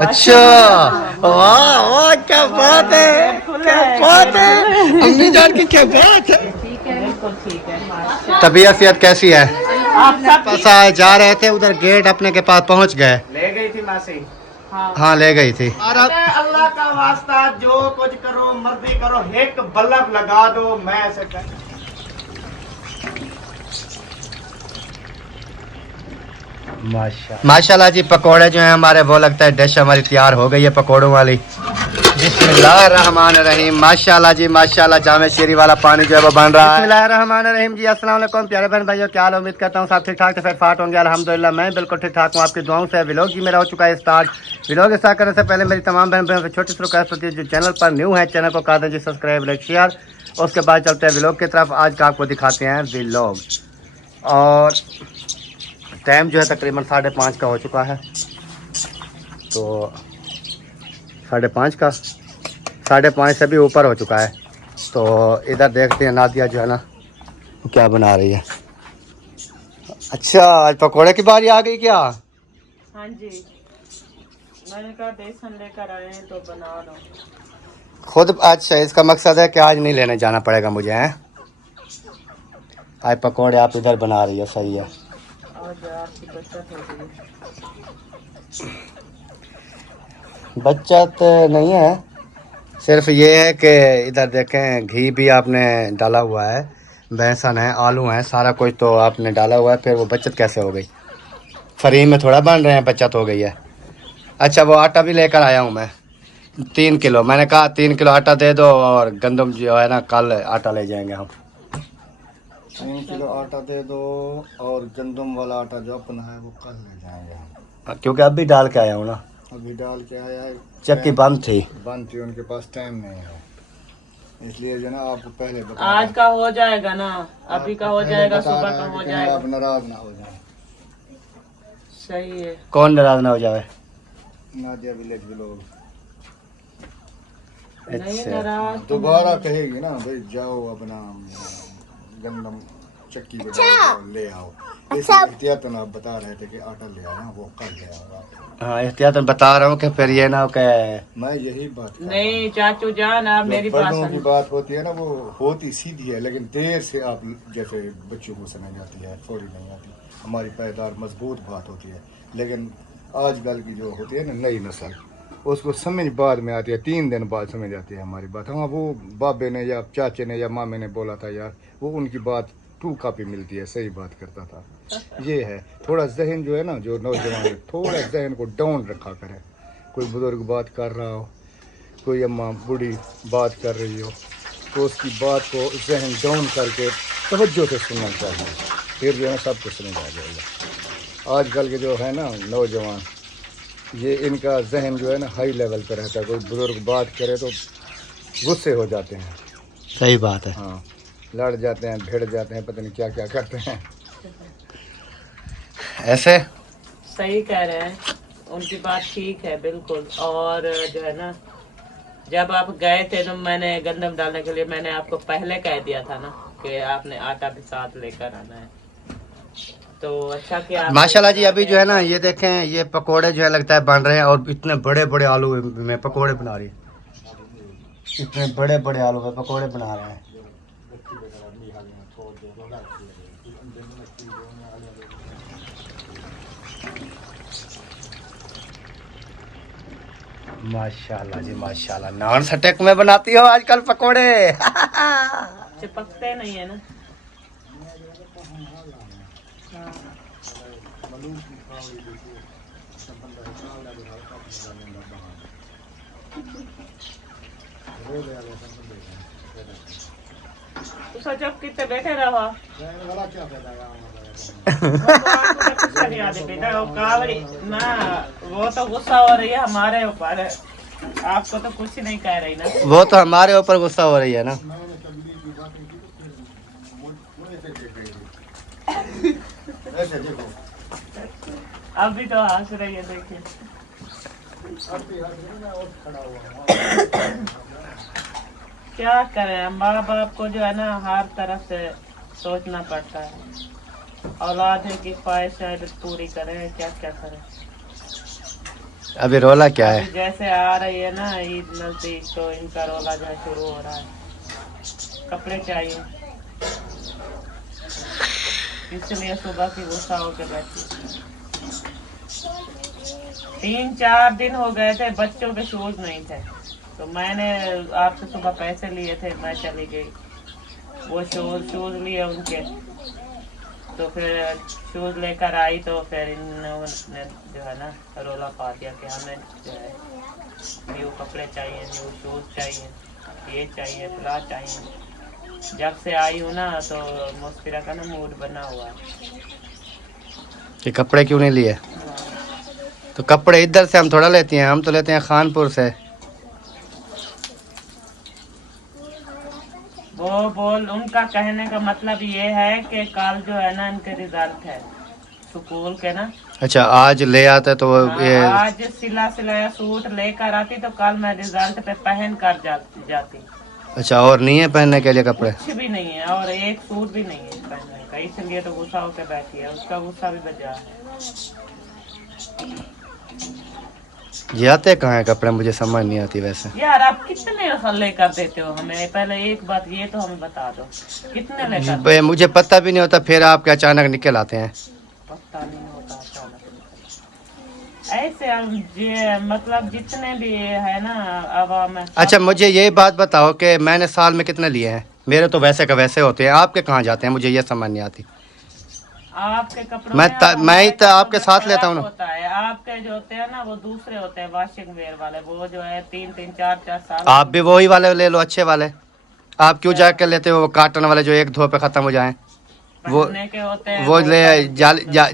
अच्छा, वाह वाह, क्या बात है, क्या बात है, अम्मी जान की क्या बात है। बिल्कुल ठीक है। तबीयत सेहत कैसी है? आप सब पास जा रहे थे, उधर गेट अपने के पास पहुंच गए। ले गई थी मासी। हाँ ले गई थी। अल्लाह का वास्ता जो कुछ करो मर्जी करो, एक बल्ब लगा दो, मैं ऐसे माशाल्लाह जी, पकोड़े जो हैं हमारे, वो लगता है डिश हमारी तैयार हो गई है पकोड़ों वाली। बिस्मिल्लाहिर्रहमानिर्रहीम। माशाल्लाह जी माशाल्लाह, जामे शीरी वाला पानी जो है वो बन रहा है। बिस्मिल्लाहिर्रहमानिर्रहीम जी। अस्सलाम वालेकुम प्यारे बहन भाइयों, क्या हाल, उम्मीद करता हूँ सब ठीक ठाक से फाट होंगे। अल्हम्दुलिल्लाह मैं बिल्कुल ठीक ठाक हूँ, आपकी दुआओं से। व्लॉग जी मेरा हो चुका है स्टार्ट। व्लॉग स्टार्ट करने से पहले मेरी तमाम बहन भाइयों से छोटी सी रिक्वेस्ट होती है, जो चैनल पर न्यू है चैनल को कर दें जी सब्सक्राइब, लाइक, शेयर। उसके बाद चलते हैं व्लॉग की तरफ। आज का आपको दिखाते हैं व्लॉग। और टाइम जो है तकरीबन 5:30 का हो चुका है। तो 5:30 का, 5:30 से भी ऊपर हो चुका है। तो इधर देखते हैं नादिया जो है ना क्या बना रही है। अच्छा, आज पकोड़े की बारी आ गई क्या? हाँ जी, मैंने कहा बेसन लेकर आए हैं तो बना लो खुद। अच्छा, इसका मकसद है कि आज नहीं लेने जाना पड़ेगा मुझे, हैं? आज पकोड़े आप इधर बना रही हो, सही है। और आपकी बचत हो गई। बचत नहीं है, सिर्फ ये है कि इधर देखें घी भी आपने डाला हुआ है, बेसन है, आलू है, सारा कुछ तो आपने डाला हुआ है, फिर वो बचत कैसे हो गई? फ्री में थोड़ा बन रहे हैं, बचत हो गई है। अच्छा, वो आटा भी लेकर आया हूँ मैं 3 किलो। मैंने कहा 3 किलो आटा दे दो, और गंदम जो है ना कल आटा ले जाएंगे हम। 3 किलो आटा दे दो, और गंदम वाला आटा जो अपना है वो कल ले जाएंगे हम। क्योंकि अभी डाल के आया हूँ ना, अभी डाल के आया है, चक्की बंद थी। उनके पास टाइम नहीं है, इसलिए जो ना आपको पहले बता। आज का हो जाएगा ना, अभी का हो जाएगा, सुबह का हो जाएगा। आप नाराज ना हो जाए। सही है। कौन नाराज ना हो जाए? नादिया विलेज लोग नहीं नाराज दोबारा कहेगी ना भाई जाओ अपना गंदम चक्की पे डालो, ले आओ। एहतियातन आप बता रहे थे कि आटा ले आना, वो कल ले आओ आप। हाँ, एहतियातन बता रहा हूँ कि फिर ये ना हो कि मैं यही बात नहीं चाचू जान, आप मेरी बात बड़ों की सुनो। बात होती है ना, वो होती सीधी है, लेकिन देर से आप जैसे बच्चों को समझ आती है, थोड़ी नहीं आती। हमारी पायदार मजबूत बात होती है, लेकिन आजकल की जो होती है ना नई नस्ल, उसको समझ बाद में आती है, 3 दिन बाद समझ आती है हमारी बात। हाँ, वो बाबे ने या चाचे ने या मामे ने बोला था यार, वो उनकी बात 2 कॉपी मिलती है, सही बात करता था। ये है थोड़ा जहन जो है ना, जो नौजवान है, थोड़ा जहन को डाउन रखा करे। कोई बुजुर्ग बात कर रहा हो, कोई अम्मा बूढ़ी बात कर रही हो, तो उसकी बात को जहन डाउन करके तवज्जो से सुनना चाहिए, फिर जो है सब कुछ समझ आ जाएगा। आजकल के जो है ना नौजवान, ये इनका जहन जो है ना हाई लेवल पर रहता है। कोई बुजुर्ग बात करे तो गुस्से हो जाते हैं। सही बात है। हाँ, लड़ जाते हैं, भिड़ जाते हैं, पता नहीं क्या क्या करते हैं। ऐसे सही कह रहे हैं, उनकी बात ठीक है बिल्कुल। और जो है ना, जब आप गए थे तो मैंने गंदम डालने के लिए मैंने आपको पहले कह दिया था ना कि आपने आटा भी साथ लेकर आना है। तो अच्छा कि माशाल्लाह जी, अभी जो है ना ये देखें, ये पकोड़े जो है लगता है बन रहे हैं, और इतने बड़े बड़े आलू में पकोड़े बना रही है। इतने बड़े बड़े आलू में पकोड़े बना रहे हैं। माशाल्लाह जी माशाल्लाह, नॉन स्टिक में बनाती हो आजकल पकोड़े। चिपकते नहीं है ना। तो सोचो कितने बैठे रहो। ना वो तो गुस्सा हो रही है हमारे ऊपर, आपको तो कुछ नहीं कह रही ना। वो तो हमारे ऊपर गुस्सा हो रही है ना। अभी तो हंस रही है, देखिए। क्या करें, माँ बाप को जो है ना हर तरफ से सोचना पड़ता है। औलाद है कि ख्वाहिश पूरी करें, क्या क्या करें। अभी रोला क्या है? अभी जैसे आ रही है ना ईद नजदीक, तो इनका रोला जो है शुरू हो रहा है, कपड़े चाहिए, इसलिए सुबह की गुस्सा होके बैठी। 3-4 दिन हो गए थे बच्चों के शूज नहीं थे, तो मैंने आपसे सुबह पैसे लिए थे, मैं चली गई, वो शूज लिए उनके, तो फिर शूज लेकर आई, तो फिर इन्होंने जो है ना रोला पा दिया कि हमें जो है न्यू कपड़े चाहिए, न्यू शूज चाहिए, ये चाहिए, फ्ला चाहिए। जब से आई हूँ ना तो मुस्फिरा का ना मूड बना हुआ है कि कपड़े क्यों नहीं लिए? तो कपड़े इधर से हम थोड़ा लेते हैं, हम तो लेते हैं खानपुर से। वो बोल उनका कहने का मतलब ये है कि कल जो है ना इनके रिजल्ट है स्कूल के ना। अच्छा, आज ले आते तो ये आज सिलाया सूट लेकर आती तो कल मैं रिजल्ट पे पहन कर जाती। अच्छा, और नहीं है पहनने के लिए कपड़े? कुछ भी नहीं है और एक सूट भी नहीं है पहनने का, इसलिए तो गुस्सा होकर बैठी है, उसका गुस्सा भी बजा है। जाते कहाँ है कपड़े, मुझे समझ नहीं आती वैसे। यार आप कितने लेकर देते हो हमें, पहले एक बात ये तो हमें बता दो, कितने लेकर? मुझे पता भी नहीं होता, फिर आपके अचानक निकल आते हैं। पता नहीं होता अचानक ऐसे हम ये मतलब जितने भी है ना आवाम में। अच्छा, मुझे ये बात बताओ कि मैंने साल में कितने लिए हैं? मेरे तो वैसे का वैसे होते हैं, आपके कहाँ जाते हैं, मुझे ये समझ नहीं आती। आपके कपड़ों मैं ही तो आपके साथ लेता हूँ ना। होता है, आपके जो होते हैं ना वो दूसरे होते हैं वॉशिंग वेयर वाले, वो जो है 3-3, 4-4 साल। आप भी वही वाले ले लो, अच्छे वाले। आप क्यों जाकर लेते हो वो कॉटन वाले जो एक धो पे खत्म हो जाएं? वो के होते हैं वो ले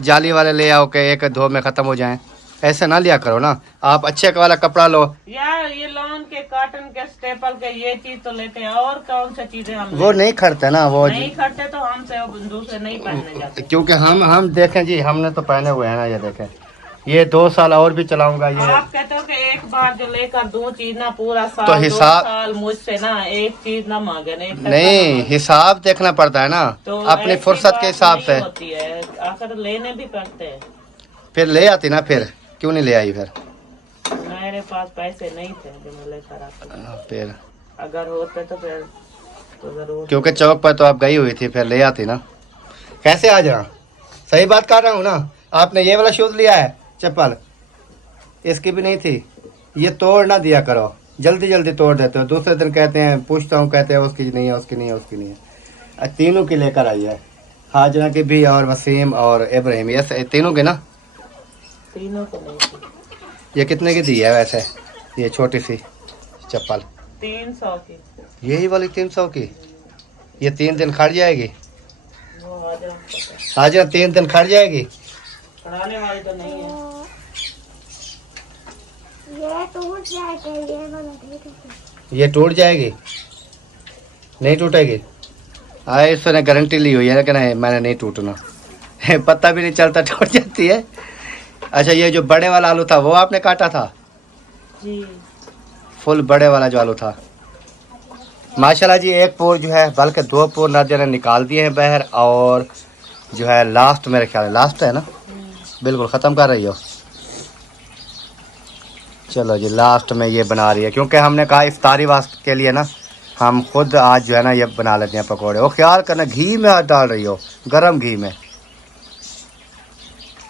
जाली वाले ले आओ के एक धो में खत्म हो जाएं। ऐसे ना लिया करो ना, आप अच्छे वाला कपड़ा लो। यार ये लॉन के कॉटन के स्टेपल के ये चीज तो लेते हैं, और कौन सी चीजें हम वो नहीं खरीदते ना, वो नहीं खरीदते तो हमसे दूसरे नहीं पहनने जाते। क्योंकि हम देखें जी, हमने तो पहने हुए हैं ना, ये देखें, ये 2 साल और भी चलाऊंगा ये। आप कहते हो कि एक बार जो लेकर दूं चीज ना पूरा साल तो 2 साल मुझसे ना एक चीज ना मांगे नहीं, हिसाब देखना पड़ता है ना, तो अपनी फुर्सत के हिसाब से होती है, आखिर लेने भी पड़ते हैं। फिर ले आती ना, फिर क्यों नहीं ले आई? फिर मेरे पास पैसे नहीं थे जो मैं लेकर आता, फिर अगर होते तो फिर तो जरूर। क्योंकि चौक पर तो आप गई हुई थी, फिर ले आती ना। कैसे आ जा, सही बात कर रहा हूँ ना। आपने ये वाला शूज लिया है, चप्पल इसकी भी नहीं थी, ये तोड़ ना दिया करो, जल्दी जल्दी तोड़ देते हो, दूसरे दिन कहते हैं, पूछता हूँ, कहते हैं उसकी नहीं है, उसकी नहीं है, उसकी नहीं है। तीनों की लेकर आई है, हाजना की भी और वसीम और इब्राहिम, ये तीनों की ना। तीनों को नहीं थी। ये कितने की दी है वैसे, ये छोटी सी चप्पल? 300 की। यही वाली 300 की? ये 3 दिन खड़ जाएगी? वो हाजरा हाजरा 3 दिन खड़ जाएगी? पढ़ाने वाली तो नहीं है। ये टूट जाएगी? नहीं टूटेगी? हाँ, इसने गारंटी ली हुई है लेकिन मैंने नहीं टूटना पता भी नहीं चलता, टूट जाती है। अच्छा, ये जो बड़े वाला आलू था वो आपने काटा था? जी, फुल बड़े वाला जो आलू था। माशाल्लाह जी, एक पोर जो है, बल्कि 2 पोर नादिया ने निकाल दिए हैं बाहर, और जो है लास्ट, मेरे ख्याल है लास्ट है ना, बिल्कुल ख़त्म कर रही हो। चलो जी, लास्ट में ये बना रही है, क्योंकि हमने कहा इफ्तारी वास्ते के लिए ना हम खुद आज जो है ना ये बना लेते हैं पकौड़े। वो ख्याल करना, घी में हाथ डाल रही हो, गरम घी में।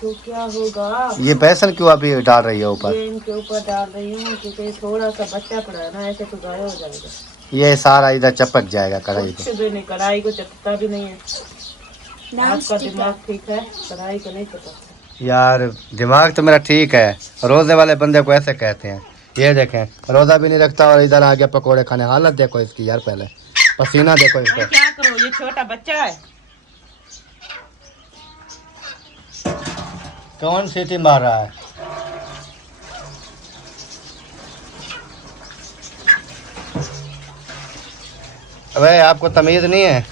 तो क्या होगा? ये बेसन क्यों अभी डाल रही हो ऊपर? ये इनके ऊपर डाल रही हूँ क्योंकि थोड़ा सा बच्चा पड़ा है ना, ऐसे तो गायब हो जाएगा। ये सारा इधर चपक जाएगा कढ़ाई कुछ पे। भी नहीं, कढ़ाई को चपकता भी नहीं है। आपका दिमाग ठीक है, कढ़ाई को नहीं चपकता। यार दिमाग तो मेरा ठीक है, रोजे वाले बंदे को ऐसे कहते हैं। ये देखें, रोजा भी नहीं रखता और इधर आ गया पकोड़े खाने। हालत देखो इसकी यार, पहले पसीना देखो इसको। मैं क्या करूँ, ये छोटा बच्चा है। कौन सीटी मार रहा है? अबे आपको तमीज नहीं है?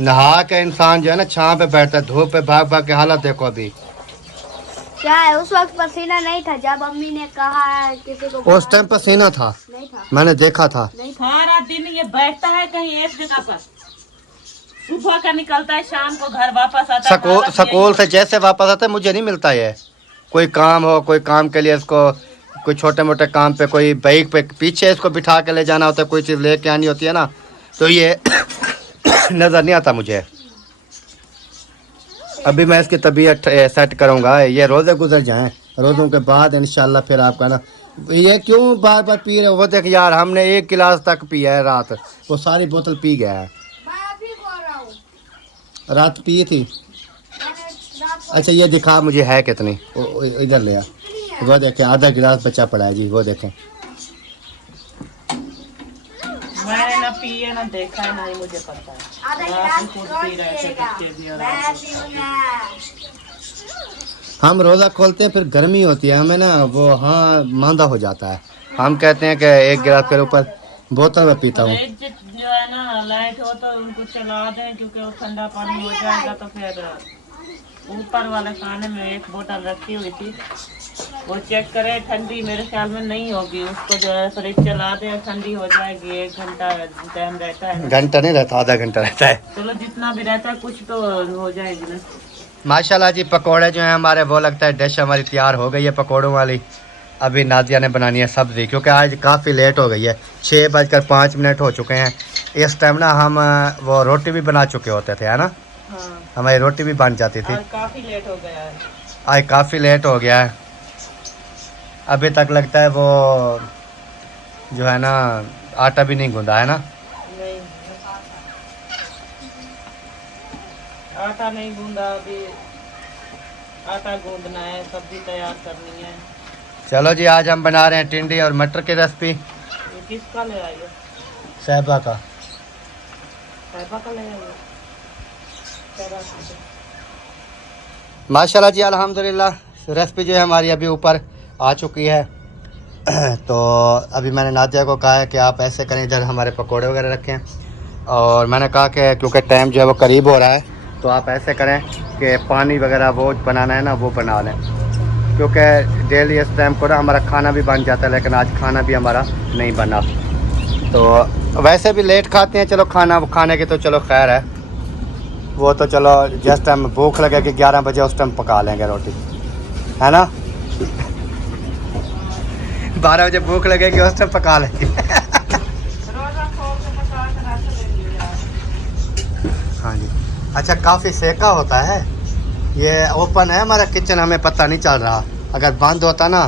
नहा के इंसान जो है ना छांव पे बैठता है, धूप पे भाग भाग के हालत देखो अभी। क्या है, उस वक्त पसीना नहीं था जब अम्मी ने कहा है किसी को? उस टाइम पसीना था, नहीं था, मैंने देखा था। सारा दिन ये बैठता है कहीं एक जगह पर, सुबह का निकलता है, शाम को घर वापस आता है। स्कूल से जैसे वापस आता है मुझे नहीं मिलता ये। कोई काम हो, कोई काम के लिए इसको कोई छोटे मोटे काम पे, कोई बाइक पे पीछे इसको बिठा के ले जाना होता है, कोई चीज़ लेके आनी होती है ना, तो ये नज़र नहीं आता मुझे। अभी मैं इसकी तबीयत सेट करूँगा, ये रोज़े गुजर जाएं, रोज़ों के बाद इंशाल्लाह फिर आपका ना। ये क्यों बार बार पी रहे हो? वो देख यार, हमने 1 गिलास तक पिया है रात, वो सारी बोतल पी गया है। रात पी थी। अच्छा ये दिखा मुझे है कितनी, इधर ले आ। वो देखें आधा गिलास बचा पड़ा है जी, वो देखें। मैंने ना पिए ना देखा है, ना ही मुझे पता है। आप खुद पी रहे थे बच्चे भी और आप भी। हम रोज़ा खोलते हैं, फिर गर्मी होती है हमें ना, वो हाँ मांदा हो जाता है। हम कहते हैं कि 1 गिलास के ऊपर बोतल में पीता हूँ। जो है ना लाइट हो तो उनको चला दें, क्योंकि वो ठंडा पानी हो जाएगा। तो फिर ऊपर वाले खाने में 1 बोतल रखी हुई थी, वो चेक करें, ठंडी मेरे ख्याल में नहीं होगी। उसको जो है फ्रिज चला दें, ठंडी हो जाएगी। 1 घंटा टाइम रहता है। घंटा नहीं रहता, आधा घंटा रहता है। चलो जितना भी रहता है कुछ तो हो जाएगी ना। माशाल्लाह जी, पकोड़े जो हैं हमारे, वो लगता है डिश हमारी तैयार हो गई है पकोड़ों वाली। अभी नादिया ने बनानी है सब्ज़ी, क्योंकि आज काफ़ी लेट हो गई है, 6:05 हो चुके हैं। इस टाइम ना हम वो रोटी भी बना चुके होते थे, है ना। हाँ, हमारी रोटी भी बन जाती थी। काफ़ी लेट हो गया है। आज काफ़ी लेट हो गया है। अभी तक लगता है वो जो है ना आटा भी नहीं गूंदा है ना। नहीं, आटा नहीं गूंदा, अभी आटा गूंदना है, सब्जी तैयार करनी है। चलो जी, आज हम बना रहे हैं टिंडी और मटर की रेसिपी। ये किसका ले आइए? साहिबा का। साहिबा का ले आइए। माशाल्लाह जी, अल्हम्दुलिल्लाह, रेसिपी जो है हमारी अभी ऊपर आ चुकी है। तो अभी मैंने नादिया को कहा है कि आप ऐसे करें, इधर हमारे पकोड़े वगैरह रखें। और मैंने कहा कि क्योंकि टाइम जो है वो करीब हो रहा है, तो आप ऐसे करें कि पानी वगैरह वो बनाना है ना, वो बना लें, क्योंकि डेली इस टाइम को ना हमारा खाना भी बन जाता है, लेकिन आज खाना भी हमारा नहीं बना। तो वैसे भी लेट खाते हैं, चलो खाना खाने की तो चलो खैर है, वो तो चलो जिस टाइम भूख लगेगी 11 बजे उस टाइम पका लेंगे रोटी, है ना। 12 बजे भूख लगेगी उस टाइम पका लेंगे। हाँ जी। अच्छा, काफ़ी सेका होता है, ये ओपन है हमारा किचन, हमें पता नहीं चल रहा। अगर बंद होता ना,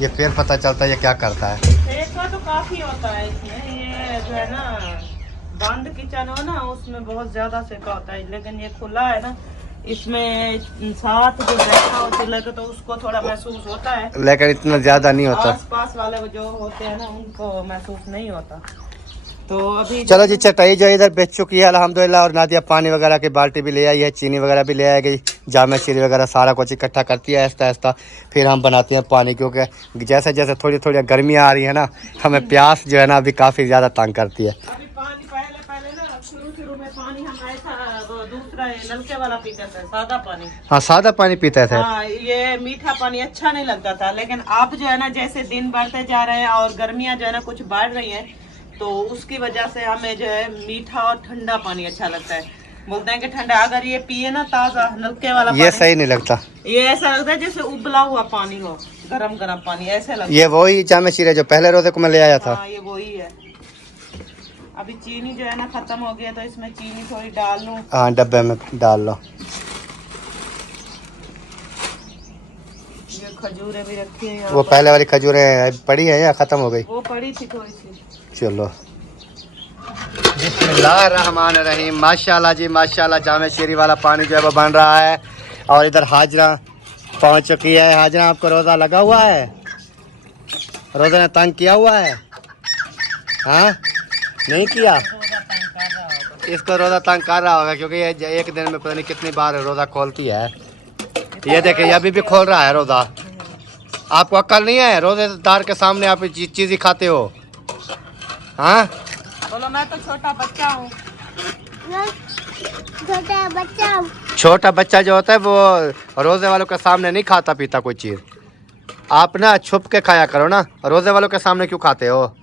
ये फिर पता चलता ये क्या करता है। सेका तो काफी होता है इसमें, ये जो है ना बंद किचन हो ना, उसमें बहुत ज्यादा सेका होता है। लेकिन ये खुला है ना, इसमें साथ जो बैठा होते लगे तो उसको थोड़ा महसूस होता है, लेकिन इतना ज़्यादा नहीं होता। आस पास वाले जो होते हैं ना उनको महसूस नहीं होता। तो अभी चलो जी, चटाई जो इधर बेच चुकी है अल्हम्दुलिल्लाह, और नादिया पानी वगैरह की बाल्टी भी ले आई है, चीनी वगैरह भी ले आई गई, जामे शीरी वगैरह सारा कुछ इकट्ठा करती है आहिस्ता आहिस्ता। फिर हम बनाते हैं पानी, क्योंकि जैसे जैसे थोड़ी थोड़ी गर्मियाँ आ रही है ना, हमें प्यास जो है ना अभी काफ़ी ज़्यादा तंग करती है। अभी पानी पहले ना शुरू में पानी हम ऐसा वो दूसरा नलके वाला पीते थे, सादा पानी। हाँ, सादा पानी पीते थे। हाँ, ये मीठा पानी अच्छा नहीं लगता था। लेकिन अब जो है ना, जैसे दिन बढ़ते जा रहे हैं और गर्मियाँ जो है ना कुछ बढ़ रही हैं, तो उसकी वजह से हमें जो है मीठा और ठंडा पानी अच्छा लगता है। बोलते हैं कि ठंडा, अगर ये पिए ना ताज़ा नलके वाला ये सही नहीं लगता, ये ऐसा लगता है जैसे उबला हुआ पानी हो, गरम गरम पानी ऐसे लगता है। ये वही जामे शीरे जो पहले रोजे को मैं ले आया था। हाँ, ये वही है। अभी चीनी जो है ना खत्म हो गया, तो इसमें चीनी थोड़ी डाल लूं। हाँ, डब्बे में डाल लो। ये खजूरें भी रखी है यहाँ वो पर। पहले वाली खजूरें पड़ी है या ख़त्म हो गई? वो पड़ी थी थोड़ी सी। चलो, बिस्मिल्लाहिर्रहमानिर्रहीम। माशाल्लाह जी माशाल्लाह, जामे शीरी वाला पानी जो है वो बन रहा है। और इधर हाजरा पहुंच चुकी है। हाजरा, आपको रोज़ा लगा हुआ है? रोज़ा ने तंग किया हुआ है? हाँ, नहीं किया? इसको रोज़ा तंग कर रहा होगा, क्योंकि ये एक दिन में पता नहीं कितनी बार रोज़ा खोलती है। ये देखिए, ये अभी भी खोल रहा है रोज़ा। आपको अक्ल नहीं है? रोज़ेदार के सामने आप चीज़ ही खाते हो? हाँ, बोलो, मैं तो छोटा बच्चा हूँ। छोटा बच्चा। छोटा बच्चा जो होता है वो रोज़े वालों के सामने नहीं खाता पीता कोई चीज़। आप ना छुप के खाया करो ना, रोज़े वालों के सामने क्यों खाते हो?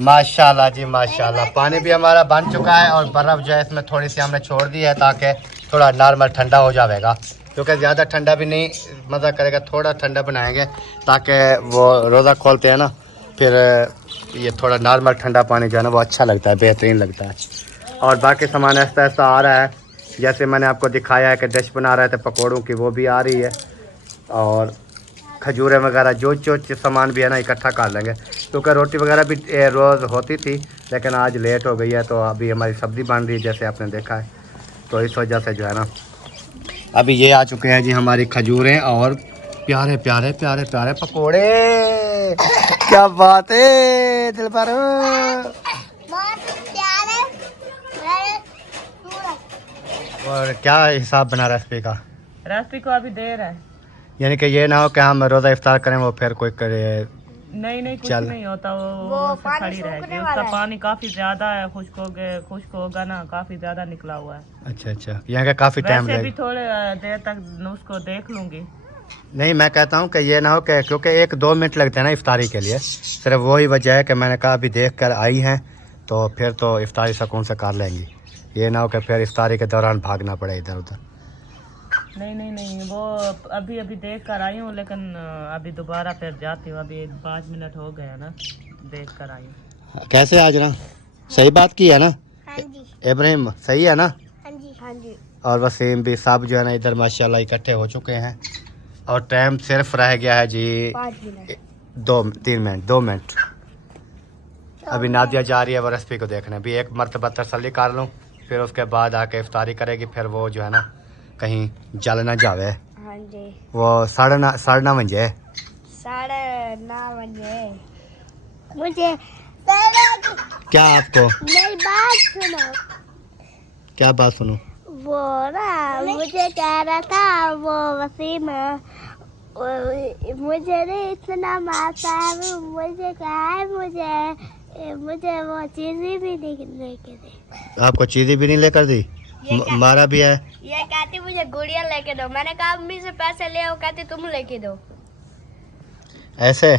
माशाल्लाह जी माशाल्लाह, पानी भी हमारा बन चुका है और बर्फ़ जो है इसमें थोड़ी सी हमने छोड़ दी है, ताकि थोड़ा नॉर्मल ठंडा हो जाएगा, क्योंकि ज़्यादा ठंडा भी नहीं मज़ा करेगा, थोड़ा ठंडा बनाएंगे ताकि वो रोज़ा खोलते हैं ना, फिर ये थोड़ा नॉर्मल ठंडा पानी जो है ना वो अच्छा लगता है, बेहतरीन लगता है। और बाकी सामान ऐसा ऐसा आ रहा है, जैसे मैंने आपको दिखाया है कि डिश बना रहे थे पकौड़ों की, वो भी आ रही है। और खजूरें वगैरह जो सामान भी है ना इकट्ठा कर लेंगे, क्योंकि रोटी वगैरह भी रोज़ होती थी, लेकिन आज लेट हो गई है, तो अभी हमारी सब्ज़ी बन रही है जैसे आपने देखा है, तो इस वजह से जो है ना अभी ये आ चुके हैं जी हमारी खजूरें और प्यारे प्यारे प्यारे प्यारे पकोड़े। क्या बात है दिल पर। और क्या हिसाब बना रेसिपी का? रेसिपी को अभी देर है, यानी कि ये ना हो कि हम रोज़ा इफ्तार करें वो फिर कोई करे। नहीं कुछ चल। नहीं होता, वो खड़ी रहेगी, उसका पानी काफी ज्यादा है, खुश्क होगा ना, काफी ज्यादा निकला हुआ है। अच्छा, यहाँ का काफ़ी टाइम वैसे भी लगेगा। थोड़े देर तक उसको देख लूंगी। नहीं, मैं कहता हूँ कि ये ना हो कि क्योंकि 1-2 मिनट लगते हैं ना इफ्तारी के लिए, सिर्फ वही वजह है कि मैंने कहा अभी देख कर आई हैं तो फिर तो इफ्तारी सुकून से कर लेंगी, ये ना हो कि फिर इफ्तारी के दौरान भागना पड़े इधर उधर। नहीं, वो अभी देख कर आई हूँ, लेकिन अभी दोबारा फिर जाती हूँ, अभी 5 मिनट हो गए ना देख कर आई हूँ। कैसे आज ना सही बात की है ना हाँ जी, इब्राहिम, सही है ना? हाँ जी, हाँ जी। और वसीम भी सब जो है ना इधर माशाल्लाह इकट्ठे हो चुके हैं, और टाइम सिर्फ रह गया है जी 5 मिनट, 2 मिनट। अभी नादिया जा रही है वो रेसिपी को देखने, भी एक मरतबा तसल्ली कर लूँ, फिर उसके बाद आके इफ्तारी करेगी, फिर वो जो है ना कहीं जल ना जावे। हाँ जी। वो 9:30 बजे 9:30 बजे मुझे क्या आपको मेरी बात सुनो। क्या बात सुनूं? वो ना मुझे कह रहा था वो वसीम, मुझे नहीं इतना मारता है, मुझे कहा है मुझे वो चीज़ें भी नहीं लेके दे। आपको चीज़ें भी नहीं लेकर दी? मारा भी है? ये कहती मुझे गुड़िया लेके दो, मैंने कहा अम्मी से पैसे ले, वो कहती तुम लेके दो। ऐसे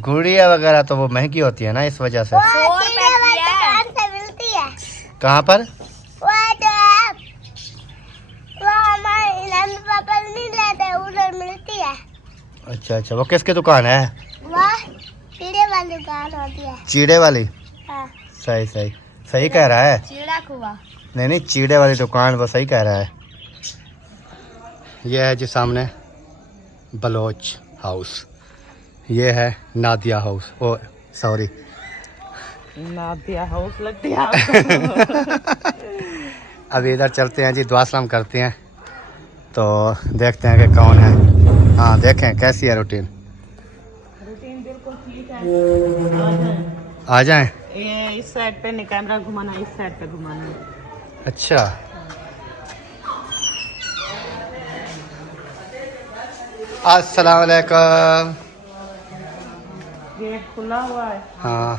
गुड़िया वगैरह तो वो महंगी होती है ना, इस वजह से। 100 रुपए की है। मिलती है कहाँ पर? वो हमारे मम्मी पापा नहीं लेते, उधर मिलती है। अच्छा, वो किसकी दुकान है? वह चीड़े वाली दुकान होती है। चीड़े वाली? हाँ। सही कह रहा है। चीड़ा कुआ। नहीं, चीड़े वाली दुकान, वो सही कह रहा है। ये है जी सामने बलोच हाउस, ये है नादिया हाउस, ओ सॉरी नादिया हाउस लगती है आपको। अभी इधर चलते हैं जी, दुआ सलाम करते हैं तो देखते हैं कि कौन है। हाँ, देखें कैसी है रूटीन बिल्कुल ठीक है। आ जाएं। ये इस साइड पे नहीं, कैमरा घुमाना इस साइड पे घुमाना है। अच्छा, अस्सलाम वालेकुम। गेट खुला हुआ है। हाँ,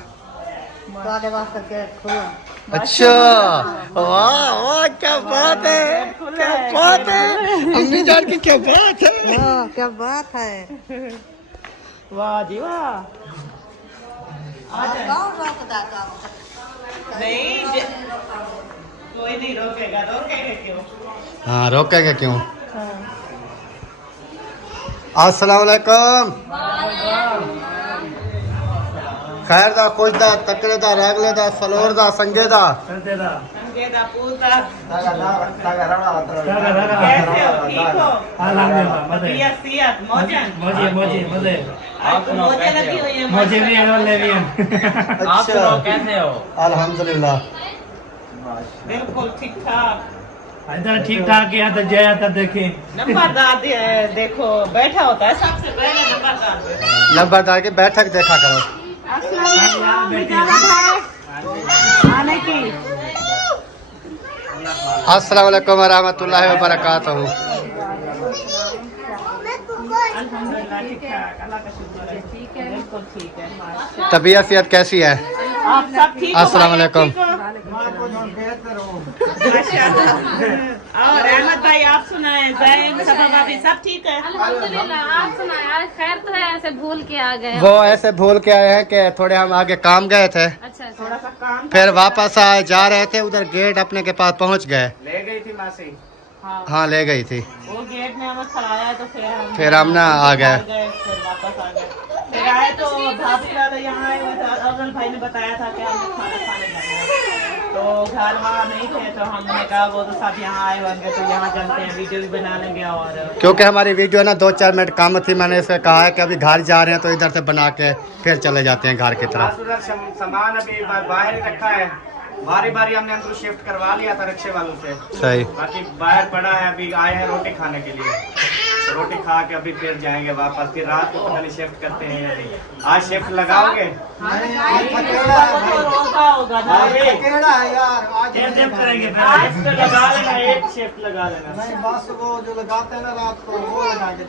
गेट खुला। अच्छा, वाह क्या बात है, क्या बात है अम्मी जान की, क्या बात है। क्या बात है, वाह जी वाह। नहीं कोई नहीं रोकेगा, रोकेगा क्यों? हाँ, रोकेगा क्यों? अस्सलाम वालेकुम। खैर दा, खुश दा, तकड़े दा, रैगले दा, फलोर दा, संगे दा। संगेदा पूता। कैसे हो, ठीक हो? तबीयत सियत मौजे आपको मौजे लगी हुई है। मुझे भी आप सुनाओ कैसे हो? अल्हम्दुलिल्लाह बिल्कुल ठीक ठाक। इधर ठीक ठाक है तो जया तो देखे नंबरदार देखो बैठा होता है सबसे पहले, नंबरदार नंबरदार की बैठक देखा करो। आने की। अस्सलाम वालेकुम व रहमतुल्लाहि व बरकातहू। अल्हम्दुलिल्लाह ठीक ठाक, अल्लाह का शुक्र है। ठीक है, बिल्कुल ठीक है। तबीयत सेहत कैसी है? आप सब ठीक हो? अस्सलाम वालेकुम। और अहमद भाई आप सुनाए, जैन सबा भाभी सब ठीक है? अल्हम्दुलिल्लाह, आप सुनाए खैर तो है, ऐसे भूल के आ गए। वो ऐसे भूल के आए हैं कि थोड़े हम आगे काम गए थे, अच्छा थोड़ा सा काम फिर वापस आए जा रहे थे, उधर गेट अपने के पास पहुंच गए। ले गई थी मासी? हाँ ले गई थी। वो गेट में हमें खड़ाया तो फिर हम ना आ गए। फिर वापस आ गए। फिर आए तो भाभी वाले यहाँ आए हुए थे, अफजल भाई ने बताया था कि हमें खाना खाने जाना है, तो घर वहाँ नहीं थे, तो हमने कहा वो तो सब यहाँ आए होंगे तो यहाँ चलते हैं, वीडियो भी बना लेंगे। और क्योंकि हमारी वीडियो ना 2-4 मिनट कम थी, मैंने इसे कहा है कि अभी घर जा रहे हैं तो इधर से बना के फिर चले जाते हैं घर की तरफ। उधर सामान अभी बाहर ही रखा है, बारी बारी हमने अंदर शिफ्ट करवा लिया था रिक्शे वालों से। सही। बाकी बाहर पड़ा है, अभी आए हैं रोटी खाने के लिए, रोटी खा के अभी फिर जाएंगे वापस। फिर रात को पता नहीं शिफ्ट करते हैं या नहीं। आज शिफ्ट लगाओगे? होगा ना करेंगे, आज तो लगा लेना, एक शिफ्ट लगा लेना। नहीं बस वो जो लगाते हैं ना रात को वो लगाएंगे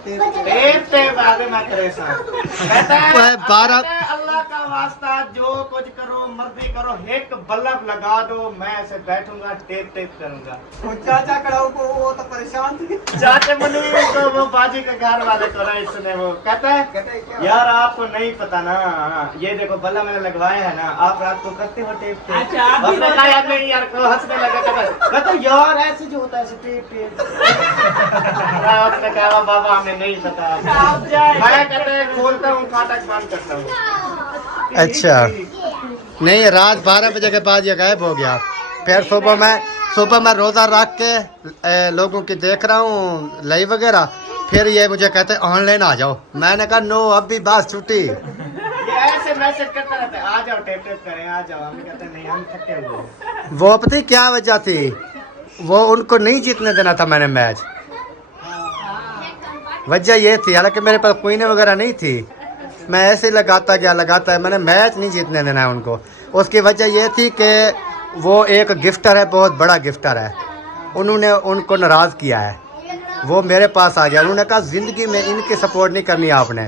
टेप आगे मैं करे कहता है 12 अल्लाह का वास्ता जो कुछ करो मर्जी करो, एक बल्ब लगा दो, मैं ऐसे बैठूंगा टेप करूंगा। वो चाचा कड़ाऊ को वो तो परेशान थे। चाचे मुनीर को वो बाजी के घर वाले को ना इसने वो कहता है यार आपको नहीं पता ना, ये देखो बल्ला मैंने लगवाया है ना, आप रात को करते हो टेप। अच्छा, आप भी हमने कहा यार नहीं यार, को हंसने लगा, कहता यार ऐसे जो होता है ऐसे टेप आपने कहा बाबा हमें नहीं पता। मैं कहते हैं खोलता हूँ फाटक बंद करता हूँ। अच्छा नहीं, रात 12 बजे के बाद ये गायब हो गया। फिर सुबह मैं रोज़ा रख के लोगों की देख रहा हूँ लाइव वगैरह, फिर ये मुझे कहते ऑनलाइन आ जाओ। मैंने कहा नो अभी बस छुट्टी। ये ऐसे मैसेज करता रहता है आ जाओ टेप करें आ जाओ, हम कहते हैं नहीं हम थके हुए। वो पता है क्या वजह थी, वो उनको नहीं जीतने देना था मैंने मैच, वजह ये थी। हालांकि मेरे पास क्वीन वगैरह नहीं थी, मैं ऐसे ही लगाता है, मैंने मैच नहीं जीतने देना है उनको। उसकी वजह ये थी कि वो एक गिफ्टर है, बहुत बड़ा गिफ्टर है, उन्होंने उनको नाराज़ किया है। वो मेरे पास आ गया, उन्होंने कहा ज़िंदगी में इनकी सपोर्ट नहीं करनी आपने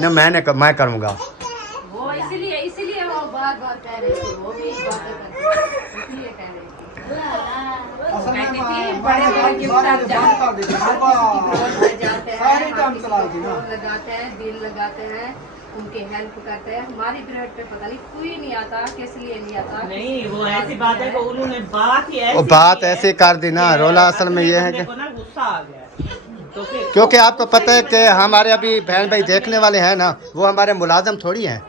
न, मैं करूँगा। वो इसीलिए वो बार कह रहे थे, वो भी बातें करते थे, इसलिए कह रहे थे। असल में बड़े गिफ्ट आप सारे काम चला दी ना। लगाते हैं, दिल लगाते हैं, उनके हेल्प करते हैं। हमारी पीरियड पे पता नहीं कोई नहीं आता, किस लिए नहीं आता। नहीं वो ऐसी बात है कि उन्होंने बात ही ऐसी वो बात ऐसे कर दी ना, रोला असल में ये है कि गुस्सा आ गया तो फिर क्योंकि आपको पता है कि हमारे अभी बहन भाई देखने वाले हैं ना, वो हमारे मुलाजम थोड़ी हैं,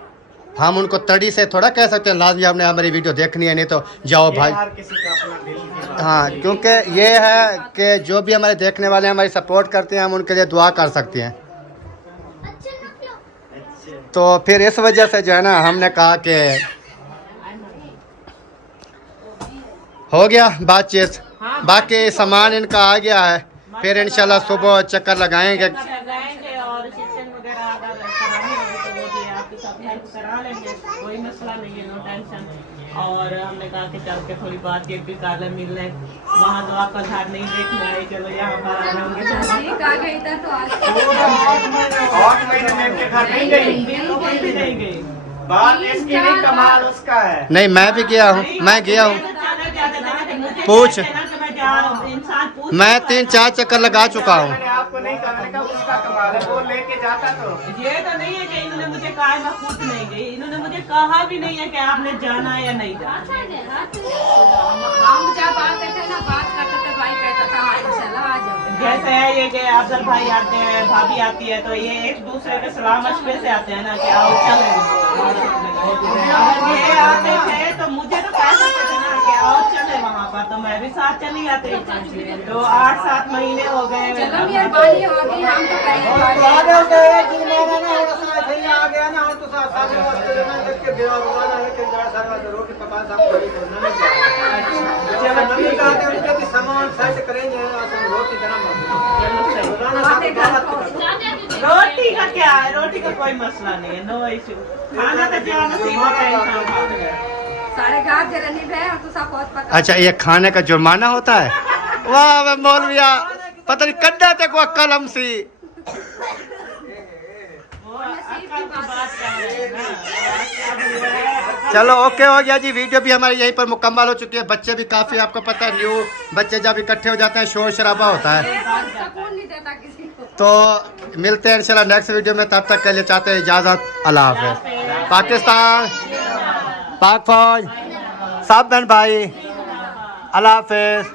हम उनको तड़ी से थोड़ा कह सकते हैं लाजमी आपने हमारी वीडियो देखनी है नहीं तो जाओ भाई। हर किसी का अपना दिल। हाँ, क्योंकि ये है कि जो भी हमारे देखने वाले हैं हमारी सपोर्ट करते हैं, हम उनके लिए दुआ कर सकते हैं। तो फिर इस वजह से जो है ना हमने कहा कि हो गया बातचीत, बाकी सामान इनका आ गया है, फिर इंशाल्लाह सुबह चक्कर लगाएंगे। लगाएंगे और किचन वगैरह अगर करानी होगी तो वो भी आपके साथ हेल्प करा लेंगे, कोई मसला नहीं है, नो टेंशन। और हमने कहा कि चल के थोड़ी बातचीत भी कर ले, मिल लें। वहाँ तो आपका घर नहीं देखना है, चलो यहाँ पर आ जाओगे तो ठीक आ गए इधर तो आज 8 महीने में इनके घर नहीं गई, बिल्कुल भी नहीं गई। बात इसकी नहीं कमाल उसका है। नहीं मैं भी गया हूँ, मैं गया हूँ, पूछ। मैं 3-4 चक्कर लगा चुका हूँ। मैंने आपको नहीं कहा, मैंने कहा उसका कमाल है, वो लेके जाता तो। ये तो नहीं है कि इन्होंने मुझे कहा मैं खुद नहीं गई, इन्होंने मुझे कहा भी नहीं है कि आपने जाना है या नहीं जाना। हम जब आते थे ना बात करते थे, भाई कहता था हाँ इंशाल्लाह आ जाओ। जैसे है ये कि अफजल भाई आते हैं, भाभी आती है, तो ये एक दूसरे के सलाह मशवरे से आते हैं ना कि आओ चले। अगर ये आते थे तो मुझे तो कह सकते थे ना कि आओ चले वहाँ पर, तो मैं भी साथ चली जाती। तो 8-7 महीने हो गए। चलो मेरी बारी हो गई, हम तो कहीं आ गया ना हम तो सारे वास्ते ना लेके बेवा वाला लेके जा सारे वास्ते रोटी पका सब करी तो नहीं चलो नबी कहते हैं कि सामान सेट करेंगे रोटी रोटी का क्या है, रोटी का कोई मसला नहीं है, नो इशू। खाना तो जो नसीब होता है इंसान को। सारे घर जरनी है और तो सब बहुत पका। अच्छा ये खाने का जुर्माना होता है? वाह वाह मौलविया, पता नहीं कड्डा तक वो कलम सी। चलो ओके हो गया जी, वीडियो भी हमारी यहीं पर मुकम्मल हो चुकी है। बच्चे भी काफ़ी, आपको पता है न्यू बच्चे जब इकट्ठे हो जाते हैं शोर शराबा होता है। सुकून नहीं देता किसी को। तो मिलते हैं इंशाल्लाह नेक्स्ट वीडियो में, तब तक के लिए चाहते हैं इजाज़त। अल्लाह हाफ़िज़। पाकिस्तान, पाक फौज, सब बहन भाई, अल्लाह हाफ़िज़।